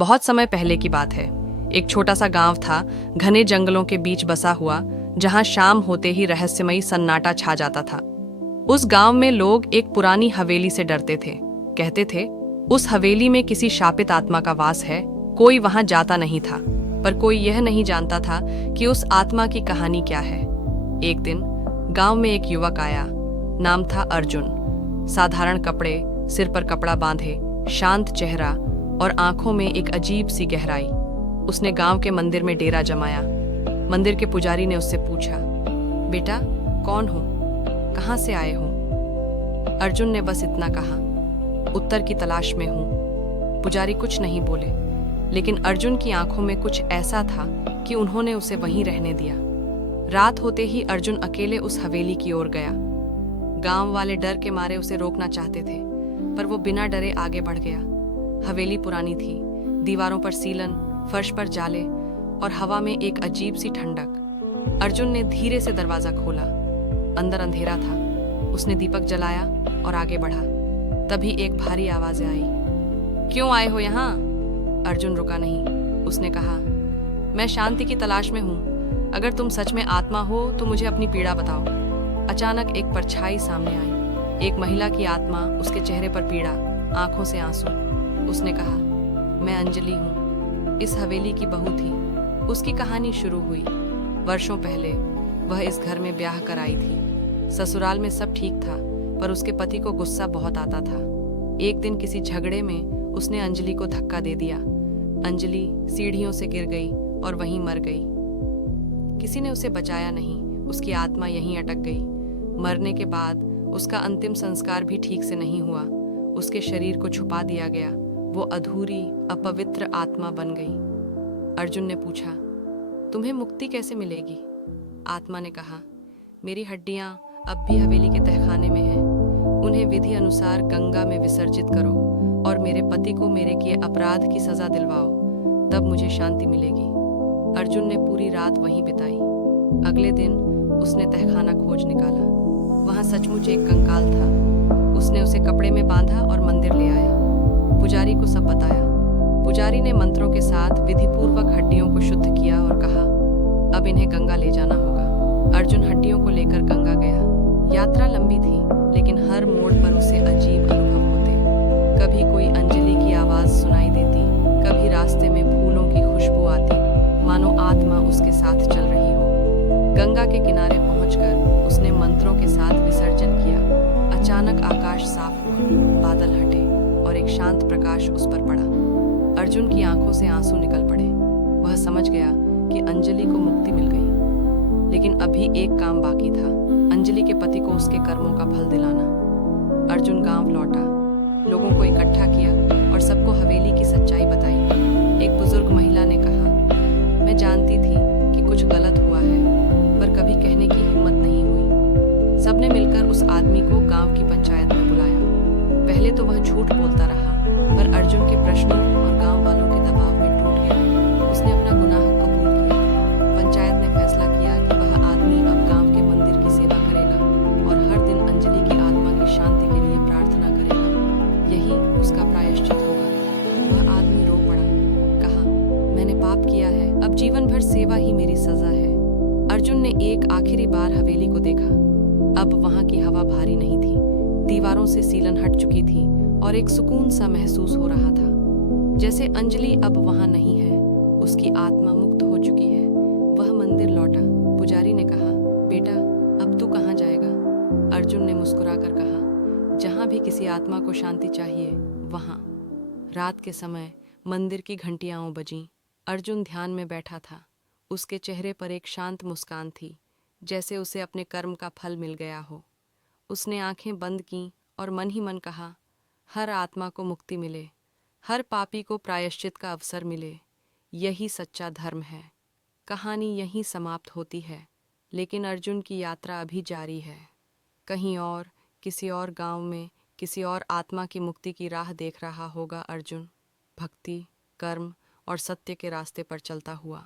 बहुत समय पहले की बात है। एक छोटा सा गांव था, घने जंगलों के बीच बसा हुआ, जहां शाम होते ही रहस्यमयी सन्नाटा छा जाता था। उस गांव में लोग एक पुरानी हवेली से डरते थे। कहते थे, उस हवेली में किसी शापित आत्मा का वास है। कोई वहां जाता नहीं था, पर कोई यह नहीं जानता था कि उस आत्मा की कहानी क्या है। एक दिन गांव में एक युवक आया। नाम था अर्जुन। साधारण कपड़े, सिर पर कपड़ा बांधे, शांत चेहरा और आंखों में एक अजीब सी गहराई। उसने गांव के मंदिर में डेरा जमाया। मंदिर के पुजारी ने उससे पूछा, बेटा कौन हो, कहाँ से आए हो? अर्जुन ने बस इतना कहा, उत्तर की तलाश में हूं। पुजारी कुछ नहीं बोले, लेकिन अर्जुन की आंखों में कुछ ऐसा था कि उन्होंने उसे वहीं रहने दिया। रात होते ही अर्जुन अकेले उस हवेली की ओर गया। गांव वाले डर के मारे उसे रोकना चाहते थे, पर वो बिना डरे आगे बढ़ गया। हवेली पुरानी थी, दीवारों पर सीलन, फर्श पर जाले और हवा में एक अजीब सी ठंडक। अर्जुन ने धीरे से दरवाजा खोला। अंदर अंधेरा था। उसने दीपक जलाया और आगे बढ़ा। तभी एक भारी आवाज आई, क्यों आए हो यहाँ? अर्जुन रुका नहीं। उसने कहा, मैं शांति की तलाश में हूँ। अगर तुम सच में आत्मा हो तो मुझे अपनी पीड़ा बताओ। अचानक एक परछाई सामने आई। एक महिला की आत्मा, उसके चेहरे पर पीड़ा, आंखों से आंसू। उसने कहा, मैं अंजलि हूँ, इस हवेली की बहू थी। उसकी कहानी शुरू हुई। वर्षों पहले वह इस घर में ब्याह कर आई थी। ससुराल में सब ठीक था, पर उसके पति को गुस्सा बहुत आता था। एक दिन किसी झगड़े में उसने अंजलि को धक्का दे दिया। अंजलि सीढ़ियों से गिर गई और वहीं मर गई। किसी ने उसे बचाया नहीं, उसकी आत्मा यहीं अटक गई। मरने के बाद उसका अंतिम संस्कार भी ठीक से नहीं हुआ। उसके शरीर को छुपा दिया गया। वो अधूरी, अपवित्र आत्मा बन गई। अर्जुन ने पूछा, तुम्हें मुक्ति कैसे मिलेगी? आत्मा ने कहा, मेरी हड्डियां अब भी हवेली के तहखाने में हैं। उन्हें विधि अनुसार गंगा में विसर्जित करो और मेरे पति को मेरे किए अपराध की सजा दिलवाओ, तब मुझे शांति मिलेगी। अर्जुन ने पूरी रात वहीं बिताई। अगले दिन उसने तहखाना खोज निकाला। वहां सचमुच एक कंकाल था। उसने उसे कपड़े में बांधा और मंदिर ले आया। पुजारी को सब बताया। पुजारी ने मंत्रों के साथ विधिपूर्वक हड्डियों को शुद्ध किया और कहा, अब इन्हें गंगा ले जाना होगा। अर्जुन हड्डियों को लेकर गंगा गया। यात्रा लंबी थी, लेकिन हर मोड़ पर उसे अजीब अनुभव होते। कभी कोई अंजलि की आवाज सुनाई देती, कभी रास्ते में फूलों की खुशबू आती, मानो आत्मा उसके साथ चल रही हो। गंगा के किनारे पहुंचकर उसने मंत्रों के साथ विसर्जन किया। अचानक आकाश साफ हुआ, बादल हटे और एक शांत प्रकाश उस पर पड़ा। अर्जुन की आंखों से आंसू निकल पड़े। वह समझ गया कि अंजलि को मुक्ति मिल गई। लेकिन अभी एक काम बाकी था, अंजलि के पति को उसके कर्मों का फल दिलाना। अर्जुन गांव लौटा, लोगों को इकट्ठा किया और सबको हवेली की सच्चाई बताई। एक बुजुर्ग महिला ने कहा, मैं जानती थी कि कुछ गलत हुआ है, पर कभी कहने की हिम्मत नहीं हुई। सबने मिलकर उस आदमी को गांव की पंचायत में बुलाया। पहले तो वह झूठ बोलता रहा, पर अर्जुन के प्रश्नों और गांव वालों के दबाव में टूट गया। उसने अपना गुनाह कबूल किया। पंचायत ने फैसला किया कि वह आदमी अब गांव के मंदिर की सेवा करेगा और हर दिन अंजलि की आत्मा की शांति के लिए प्रार्थना करेगा। यही उसका प्रायश्चित होगा। वह आदमी रो पड़ा, कहा, मैंने पाप किया है, अब जीवन भर सेवा ही मेरी सजा है। अर्जुन ने एक आखिरी बार हवेली को देखा। अब वहां की हवा भारी नहीं थी, दीवारों से सीलन हट चुकी थी और एक सुकून सा महसूस हो रहा था, जैसे अंजलि अब वहां नहीं है, उसकी आत्मा मुक्त हो चुकी है। वह मंदिर लौटा। पुजारी ने कहा, बेटा अब तू कहाँ जाएगा? अर्जुन ने मुस्कुराकर कहा, जहां भी किसी आत्मा को शांति चाहिए वहां। रात के समय मंदिर की घंटियां बजीं। अर्जुन ध्यान में बैठा था। उसके चेहरे पर एक शांत मुस्कान थी, जैसे उसे अपने कर्म का फल मिल गया हो। उसने आंखें बंद कीं और मन ही मन कहा, हर आत्मा को मुक्ति मिले, हर पापी को प्रायश्चित का अवसर मिले। यही सच्चा धर्म है। कहानी यहीं समाप्त होती है, लेकिन अर्जुन की यात्रा अभी जारी है। कहीं और, किसी और गांव में, किसी और आत्मा की मुक्ति की राह देख रहा होगा अर्जुन, भक्ति, कर्म और सत्य के रास्ते पर चलता हुआ।